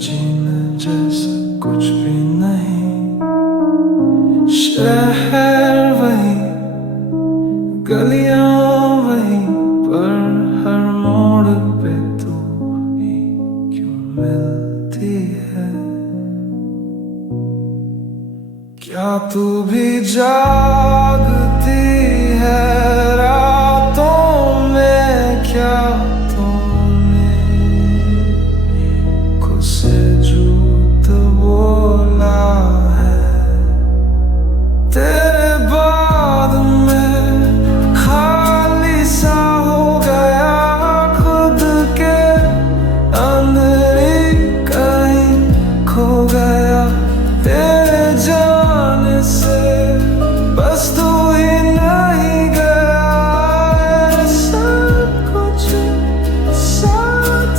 जीने जैसा कुछ भी नहीं। शहर वही, गलियां वही, पर हर मोड़ पे तू ही क्यों मिलती है। क्या तू भी जागती है रातों में? क्या तूने खुद से झूठ बोला है? तेरे बाद में खाली सा हो गया, खुद के अंदर ही कहीं खो गया। तेरे जाने से बस तू ही नहीं गया, सब कुछ साथ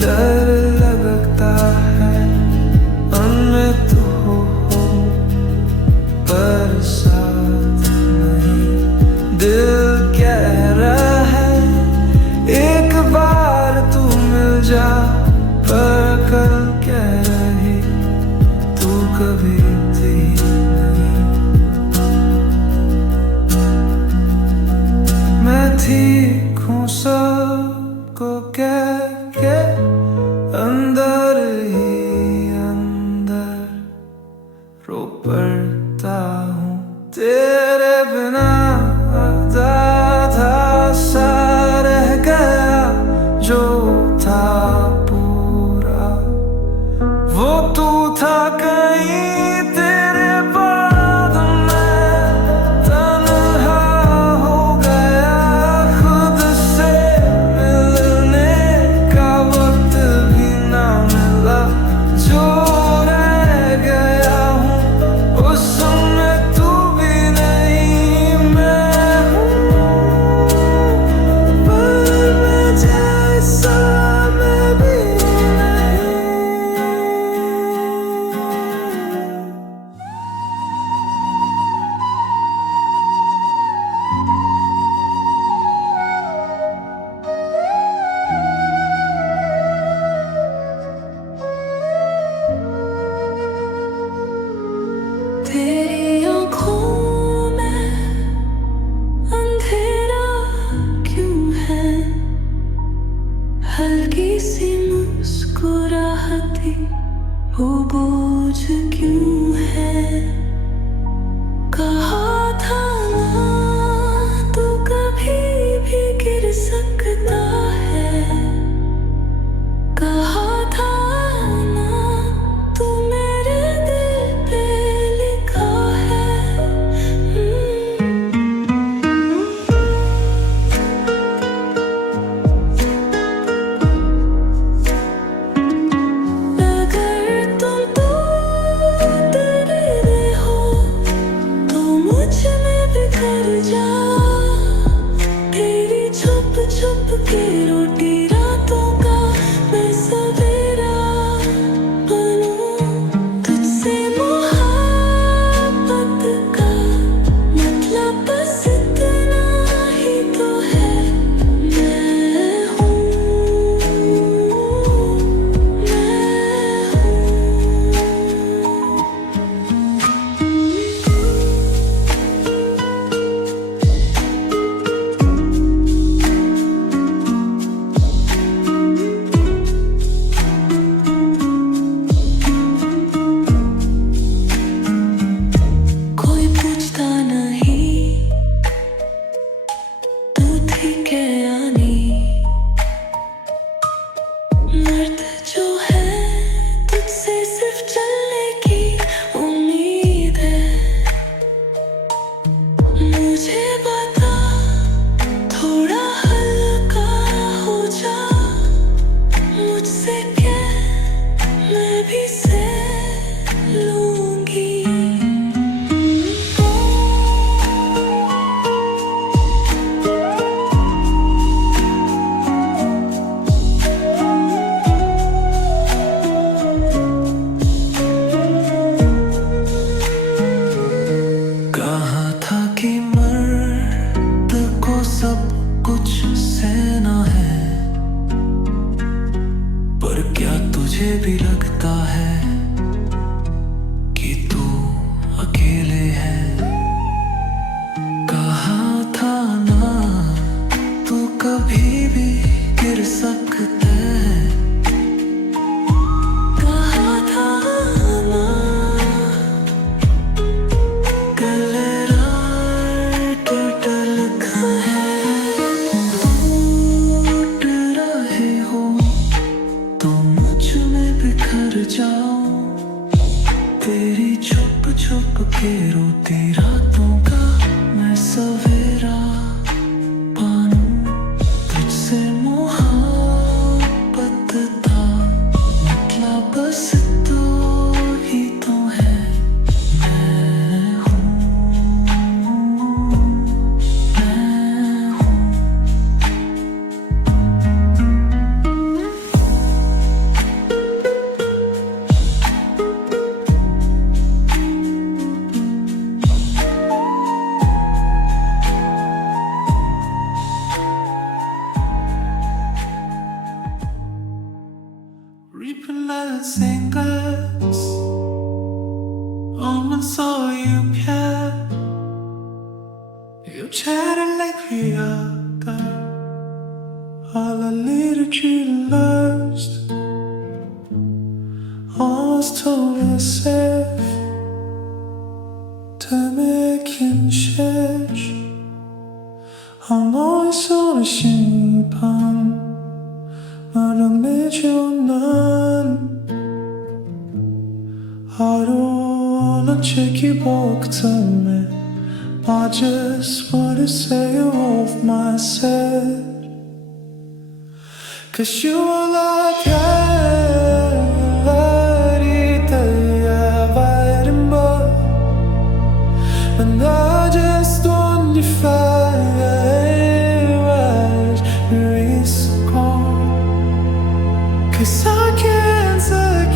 डर लगता है। उनमें तो हो पर साथ नहीं। दिल कह रहा है एक बार तू मिल जा, पर कल कह रही तू कभी थी नहीं। मैं ठीक हूँ सबको कह के अंदर ही अंदर रो पड़ता हूँ। तेरे बिना आधा सा रह गया, जो था पूरा वो तू था कहीं। तेरे बाद मैं तन्हा हो गया, खुद से मिलने का वक्त भी ना मिला। जो रह गया हूँ उसमें तू भी नहीं। छुप छुप के रोती रातों का मैं सवेरा पानू तुझसे मोहब्बत था मतलब बस तू ही तो है मैं हूँ Reaping little singers almost saw you care. You chatted like we are all a little tree lost. Almost told us safe to make him change. I'm always on a sheep 말은 내주는 하루는 지키복잡해 I just wanna say you off my set Cause you are like clarity that fighting but And I just want you fast Erase gone Cause I can't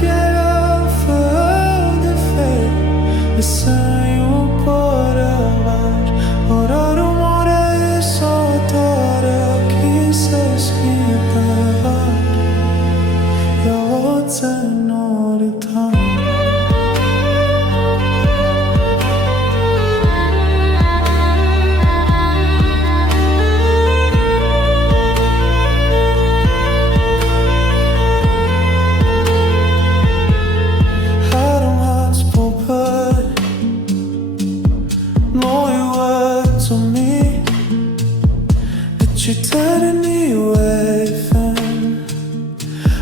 get off of the fate Listen, you put out What I don't want is so thought of kisses keep about Your words and all the time You turn anyway,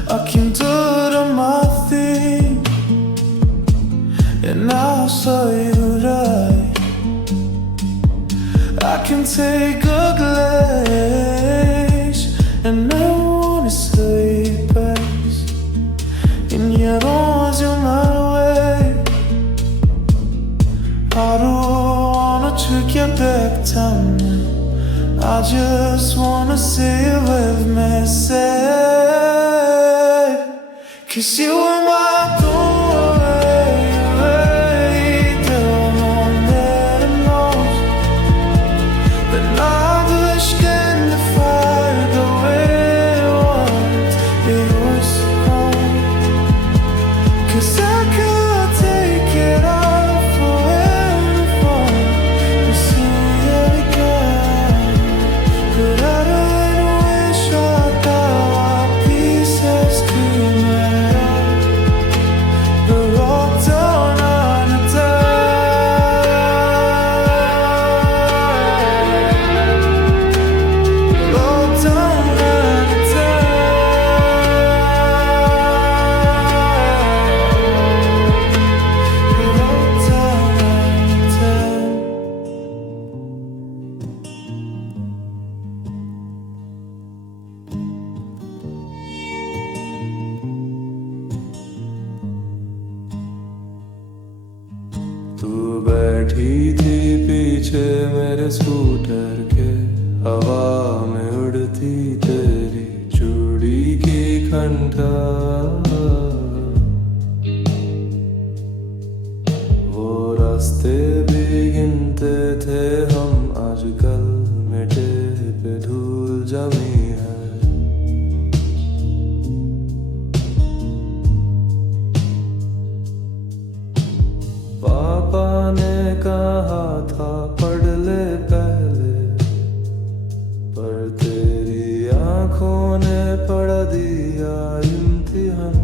I can do it on my thing And I'll saw you right I can take a glaze And I wanna say best And yet always you're my way I don't wanna trick you back down I just wanna see you with me, say Cause you are my doorway, don't want that enough But now wish can fight the way once it was gone Cause I could take it off forever You see it again But I don't wish I thought our pieces could melt We're all down on a dime We're all down on a dime We're all down on a dime तू बैठी थी पीछे मेरे scooter के हवा में उड़ती तेरी चूड़ी की घंटा वो रास्ते भी गिनते थे हम आजकल मिटे पे धूल जमी है पापा ने कहा था पढ़ ले पहले पर तेरी आंखों ने पढ़ दिया इम्तिहान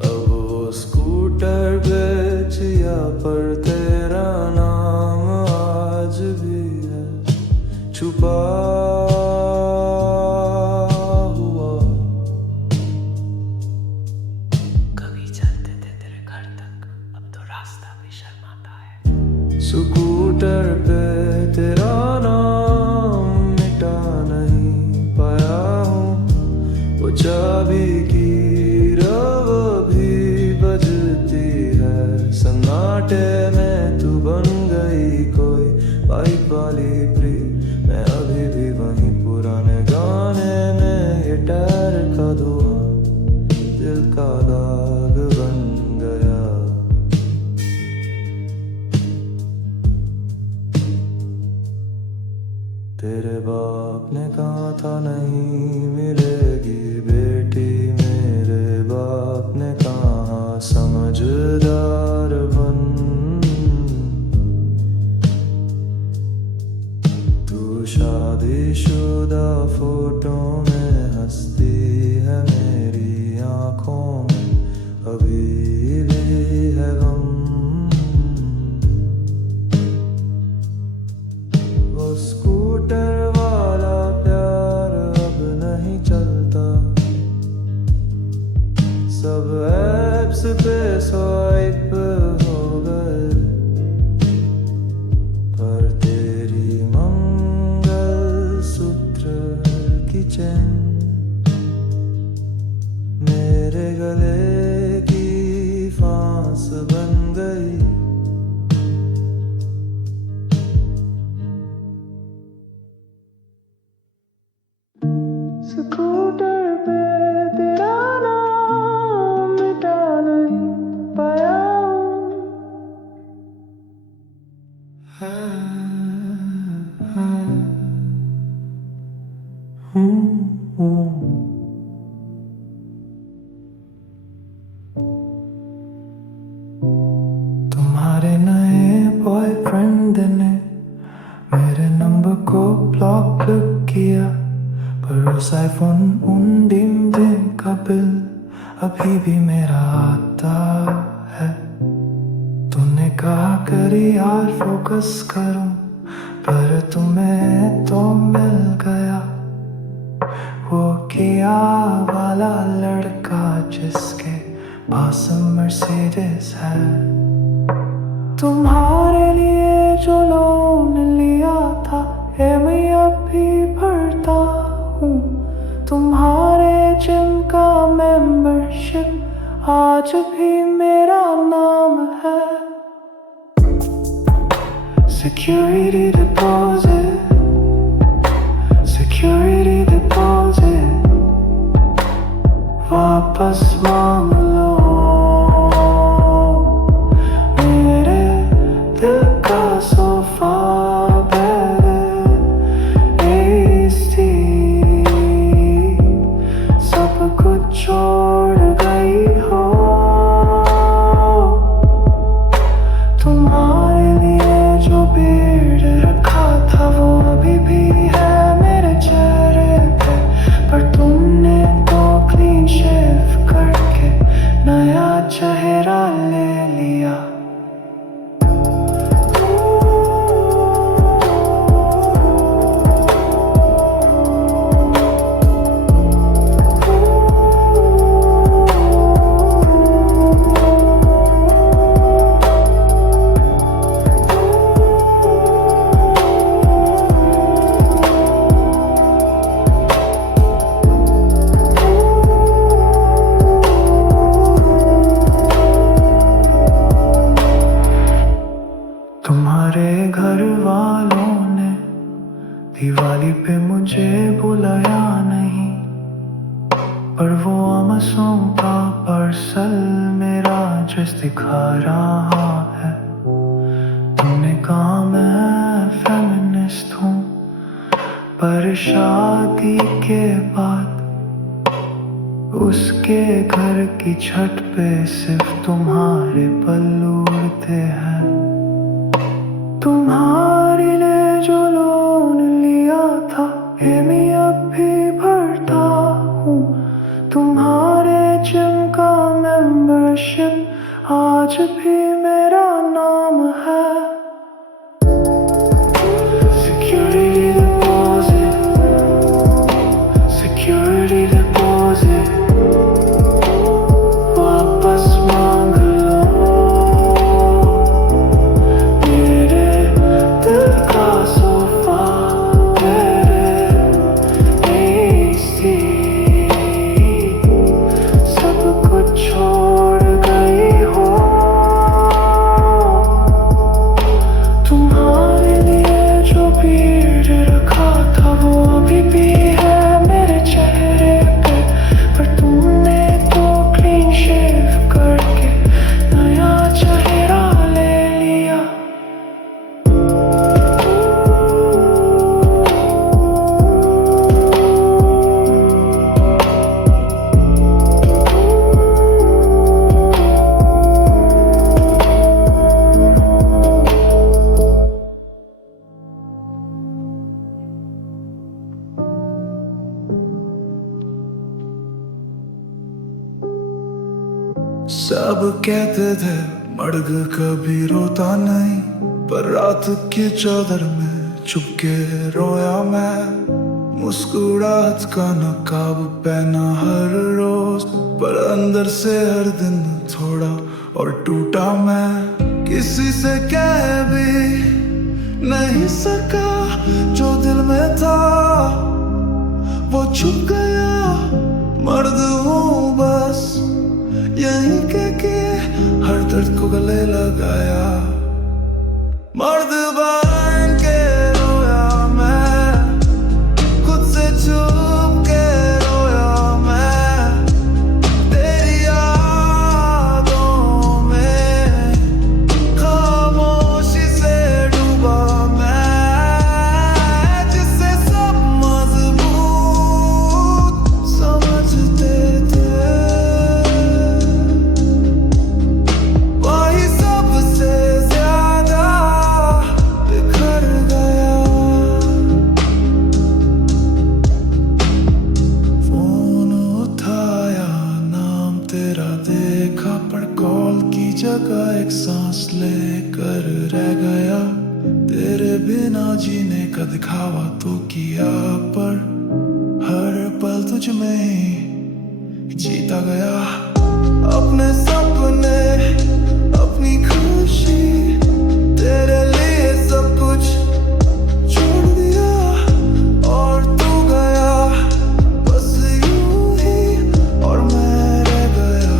अब वो स्कूटर बेचिया पर तेरा नाम आज भी है छुपा हुआ कभी चलते थे तेरे स्कूटर पे तेरा नाम मिटा नहीं पाया हूँ, वो चाबी की रव भी बजती है सन्नाटे में। तू बन गई कोई बाइक वाली प्री, मैं अभी भी वहीं पुराने गाने में। ये टायर का धुआं दिल का दाग बन गया। तेरे बाप ने कहा था नहीं मिलेगी बेटी, मेरे बाप ने कहा समझदार बन। तू शादीशुदा फोटो में हंसती है, मेरी आंखों में अभी भी है गम। वो स्कूटर वाला प्यार अब नहीं चलता, सब ऐप्स पे स्वाइप हो गए। पर तेरी मंगल सूत्र की चैन मेरे गले की फांस बन गई। स्कूटर पे तेरा नाम मिटा नहीं पाया हूँ। तुम्हारे नए बॉयफ्रेंड ने मेरे नंबर को ब्लॉक किया, पर उस आईफोन 11 का बिल अभी भी मेरा आता है। तूने कहा कर यार फोकस करूं, पर तुम्हें तो मिल गया वो किया वाला लड़का जिसके पास मर्सिडीज है। तुम्हारे लिए जो लोन लिया था मैं अभी भरता हूँ। तुम्हारे जिम का मेंबरशिप आज भी मेरा नाम है। सिक्योरिटी डिपॉजिट, सिक्योरिटी डिपॉजिट वापस मांग लो। मेरे दिल का सोफा छोड़ गई हो। तुम्हारे लिए जो बीड़ रखा था वो अभी भी है मेरे चेहरे पे, पर तुमने तो क्लीन शेव करके नया चेहरा ले लिया। तुम्हारे घर वालों ने दिवाली पे मुझे बुलाया नहीं, पर वो अमसों का पार्सल मेरा एड्रेस दिखा रहा है। तुमने कहा मैं फेमिनिस्ट हूँ, पर शादी के बाद उसके घर की छत पे सिर्फ तुम्हारे पल्लू उड़ते हैं। तुम्हारे लिए जो लोन लिया था मैं अब भी भरता हूँ। तुम्हारे जिम का मेंबरशिप आज भी मेरा नाम है। सिक्योरिटी डिपॉजिट, सिक्योरिटी डिपॉजिट वापस मांग लो। मेरे कहते थे मर्द कभी रोता नहीं, पर रात की चादर में चुपके रोया मैं। मुस्कुराहट का नकाब पहना हर रोज, पर अंदर से हर दिन थोड़ा और टूटा मैं। किसी से कह भी नहीं सका जो दिल में था, वो छुप गया। मर्द हूँ बस यही कह के हर दर्द को गले लगाया। मर्द बन के रोया मैं, खुद से छुप के रोया मैं। तेरी यादों में खामोशी से डूबा मैं, जिससे सब मजबूत समझते थे, वही सबसे ज्यादा बिखर गया। फोन उठाया, नाम तेरा देखा, पर कॉल की जगह एक सांस लेकर रह गया। तेरे बिना जीने का दिखावा तो किया, पर हर पल तुझ में ही जीता गया। अपने सपने अपनी खुशी, तेरे लिए सब कुछ छोड़ दिया, और तू गया बस यूं ही, और मैं रह गया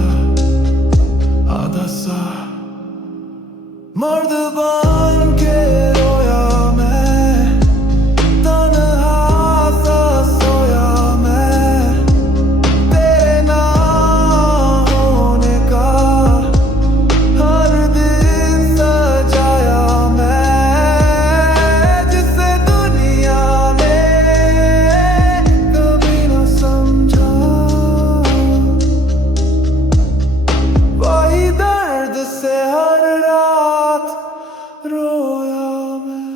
आधा सा। मर्द बन के रोया मैं, तन्हा सा सोया मैं। तेरे ना होने का हर दिन सजाया मैं, जिससे दुनिया ने कभी न समझा। वही दर्द से हर रात रोया मैं।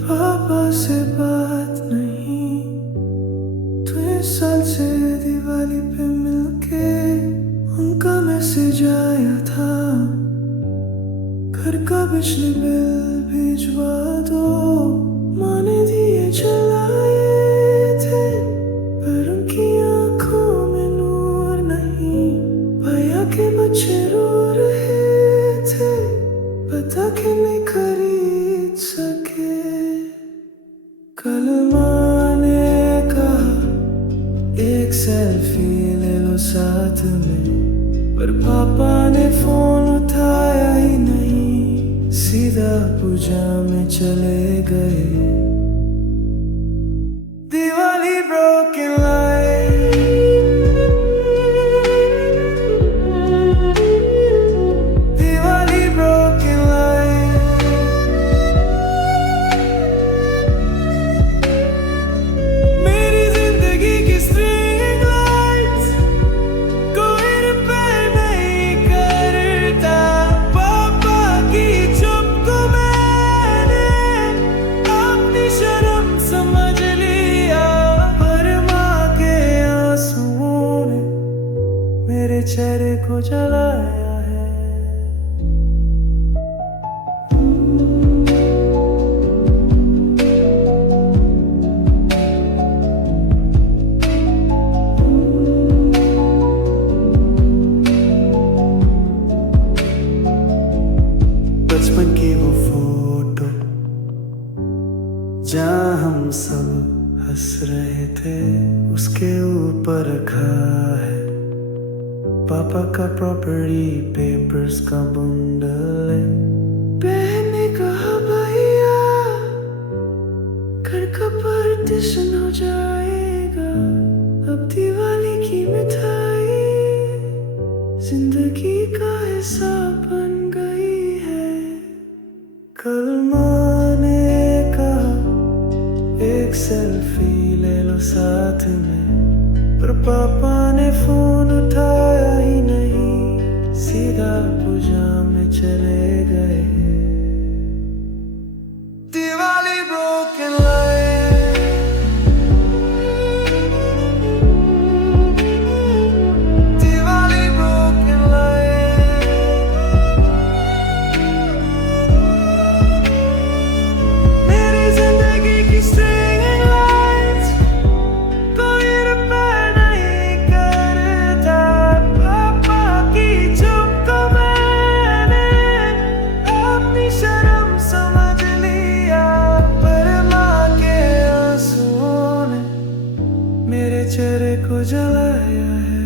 पापा से बात नहीं, तो इस साल से दिवाली पे मिलके उनका मैसेज आया था, घर का बिजली बिल भिजवा दो। माँ ने दिए जलाए थे, पर उनकी आंखों में नूर नहीं। भैया के बच्चे रो रहे थे, पता कि नहीं खरीद सके। कल माँ ने कहा एक सेल्फी ले लो साथ में, पर पापा ने फोन उठाया ही नहीं, सीधा पूजा में चले गए। Diwali broken light, Diwali broken light। मेरी जिंदगी की string lights कोई रिपेयर नहीं करता। पापा की चुप को मैंने अपनी शर्म समझ लिया, पर माँ के आंसुओं ने मेरे चेहरे को जलाया है। बचपन की वो फोटो जहाँ हम सब हंस रहे थे, उसके ऊपर रखा है पापा का प्रॉपर्टी पेपर्स का बंडल। बहन ने कहा भैया घर का पार्टीशन हो जाएगा, अब दिवाली की मिठाई जिंदगी का हिस्सा बन गई है। कल माँ ने कहा एक सेल्फी ले लो साथ में, पर पापा ने फोन उठाया ही नहीं, सीधा पूजा चले गए। Diwali broken line, Diwali broken line, मेरी जिंदगी की stringing lines कोई रिपेयर नहीं करता। पापा की चुप को मैंने अपनी शर्म समझ लिया, पर माँ के आंसुओं ने मेरे चेहरे को जलाया है।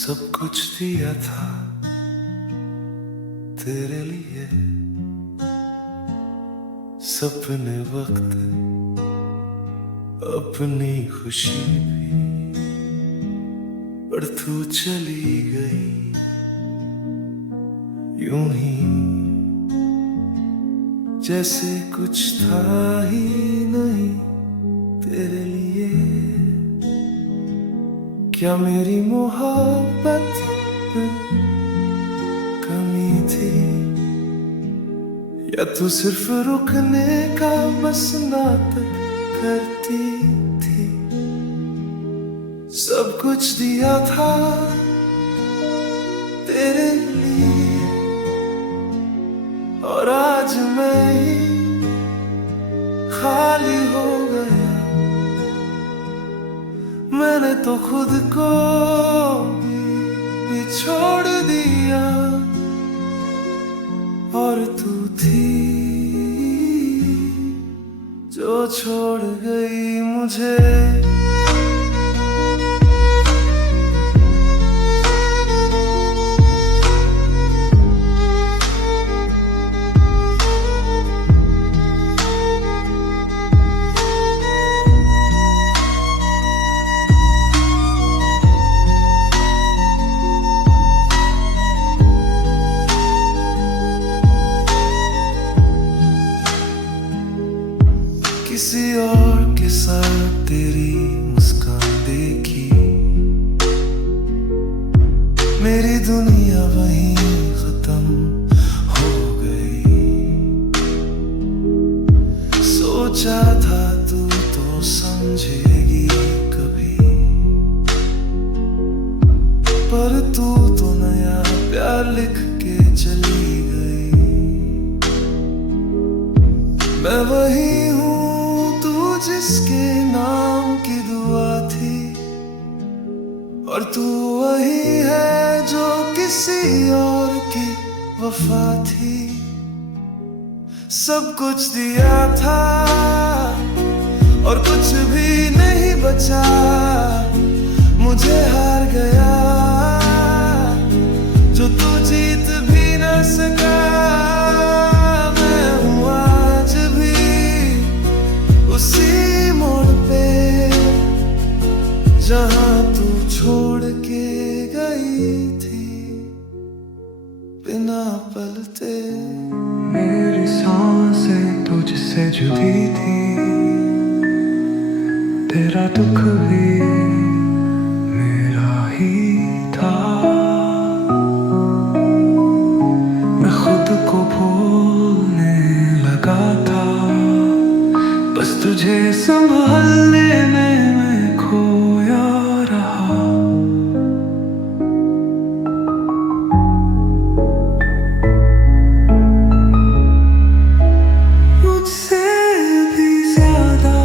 सब कुछ दिया था तेरे लिए, सपने वक्त अपनी खुशी भी, पर तू चली गई यूं ही जैसे कुछ था ही नहीं तेरे लिए। क्या मेरी मोहब्बत में कमी थी, या तू सिर्फ रुकने का बस नाटक करती थी? सब कुछ दिया था तेरे लिए, और आज मैं ही खाली हो गया। मैंने तो खुद को भी छोड़ दिया, और तू थी जो छोड़ गई मुझे। किसी और के साथ तेरी मुस्कान देखी, मेरी दुनिया वहीं खत्म हो गई। सोचा था तू तो समझेगी कभी, पर तू तो नया प्यार लिख के चली गई। मैं वही हूँ जिसके नाम की दुआ थी, और तू वही है जो किसी और की वफा थी। सब कुछ दिया था और कुछ भी नहीं बचा, मुझे हार गया जो तू जीत भी न सका। उसी मोड़ पे जहां तू छोड़ के गई थी बिना पलटे। मेरी सांसें तुझसे जुड़ी थी, तेरा दुख भी मेरा ही था। मैं खुद को भूलने लगा था, बस तुझे संभालने में मैं खोया रहा। मुझसे भी ज्यादा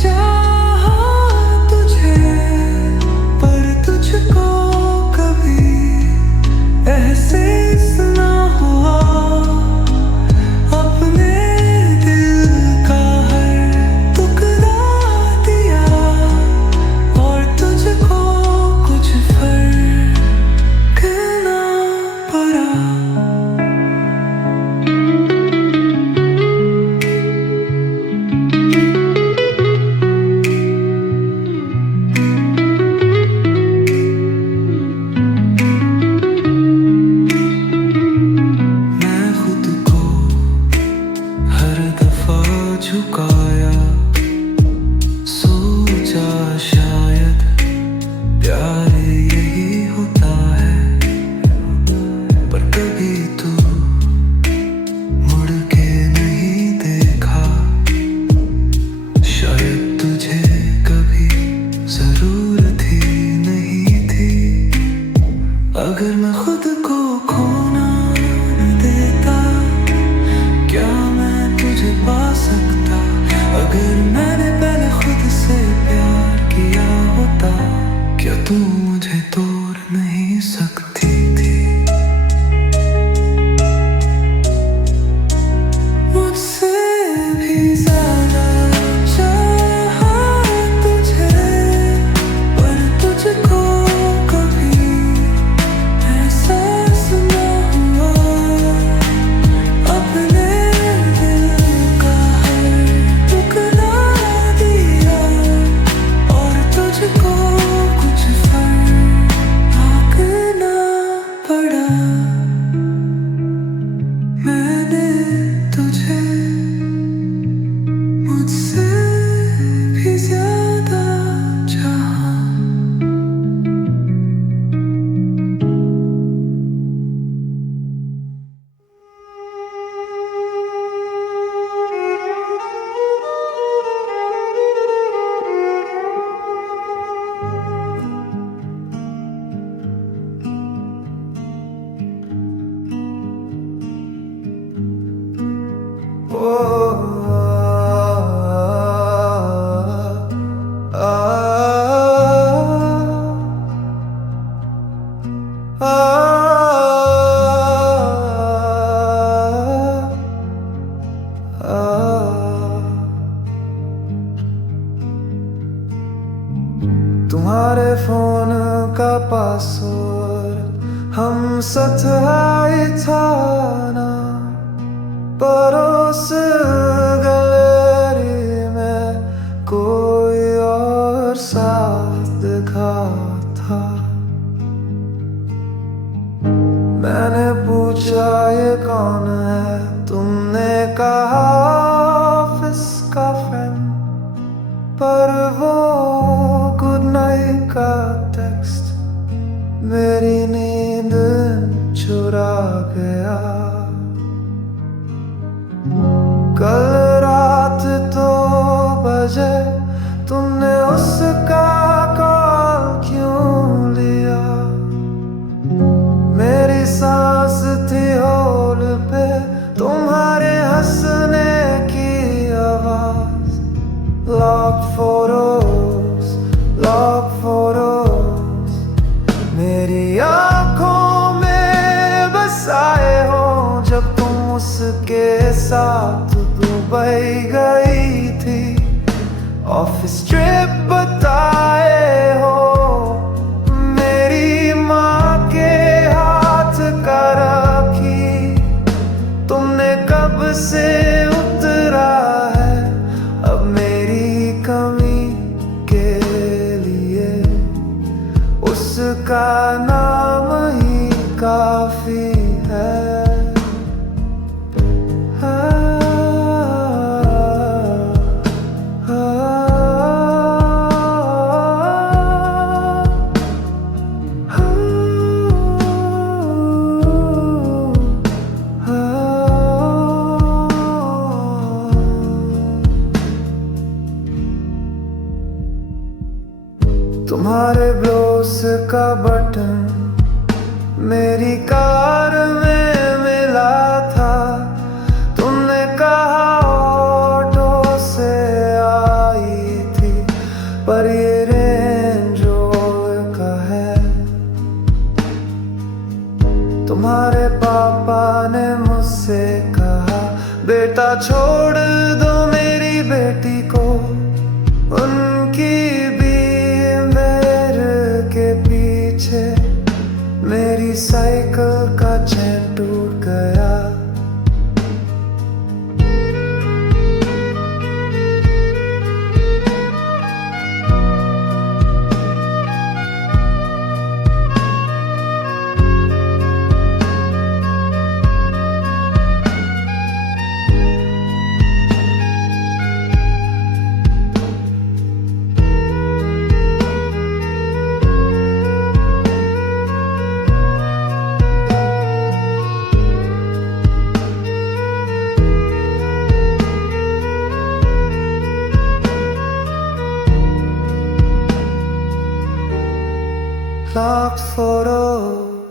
चाहा तुझे, अगर मैं खुद को खोना न देता, क्या मैं तुझे पा सकता? अगर मैंने पहले खुद से प्यार किया होता, क्या तू मुझे तोड़ नहीं सकती थी? मुझसे भी ज्यादा चाहा तुझे, पर तुझको कभी एहसास न हुआ। अपने दिल का हर टुकड़ा दिया, और तुझको कुछ फर्क ना पड़ा। मैंने तुझे मुझसे भी ज्यादा चाहा। तुम्हारे फोन का पासवर्ड हम सतहाई था ना, पर उस गैलरी में कोई और साथ दिखा था। मैंने पूछा ये कौन है, तुमने कहा ऑफिस का फ्रेंड, पर वो गुड नाइट का टेक्स्ट मेरी नींद चुरा गया। कल रात 2 बजे तुमने उसका कॉल क्यों लिया? मेरी सांस थी होल पे तुम्हारे हंसने की आवाज। लॉक फोटोज मेरी आंखों में बसाए हो, जब तुम उसके साथ दुबई गई थी। ऑफिस ट्रिप बताए हो, मेरी माँ के हाथ का राखी तुमने कब से उतरा है अब मेरी कमी के लिए। उसका नाम ही काफी है। तुम्हारे ब्लोस का बटन मेरी कार में मिला था। तुमने कहा ऑटो से आई थी, पर ये रेंज रोवर का है। तुम्हारे पापा ने मुझसे कहा, बेटा छोड़ दो मेरी बेटी को, उनकी मेरी साइकिल का चैन टूट गया। Locked photos